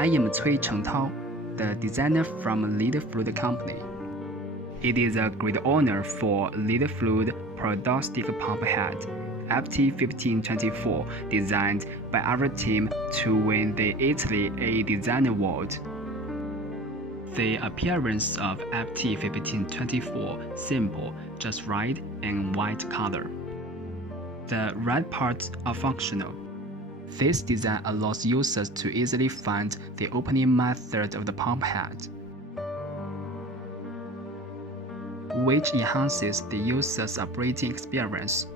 I am Cui Chengtao, the designer from Lead Fluid Company. It is a great honor for Lead Fluid Peristaltic pump head FT1524 designed by our team to win the Italy A Design Award. The appearance of FT1524 simple, just right, and white color. The red parts are functional. This design allows users to easily find the opening method of the pump head, which enhances the user's operating experience.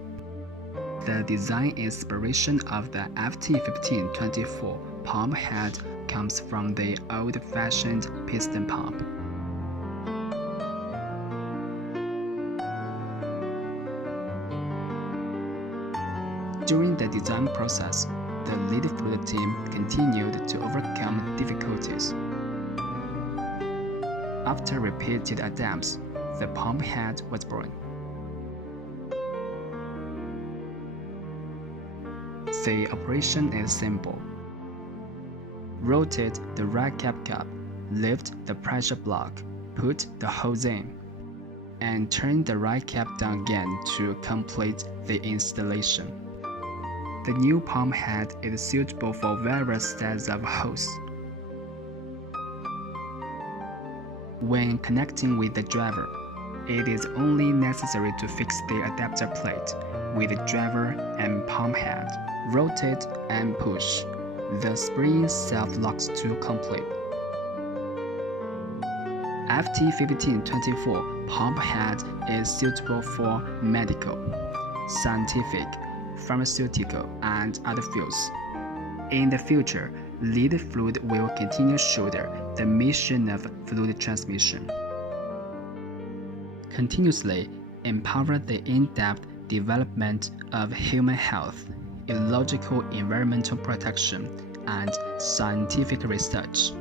The design inspiration of the FT1524 pump head comes from the old-fashioned piston pump. During the design process, the Lead Fluid team continued to overcome difficulties. After repeated attempts, the pump head was born. The operation is simple. Rotate the right cap, lift the pressure block, put the hose in, and turn the right cap down again to complete the installation. The new pump head is suitable for various styles of hose. When connecting with the driver, it is only necessary to fix the adapter plate with the driver and pump head. Rotate and push. The spring self-locks to complete. FT1524 pump head is suitable for medical, scientific, pharmaceutical, and other fields. In the future, Lead Fluid will continue shoulder the mission of fluid transmission. Continuously empower the in-depth development of human health, ecological environmental protection, and scientific research.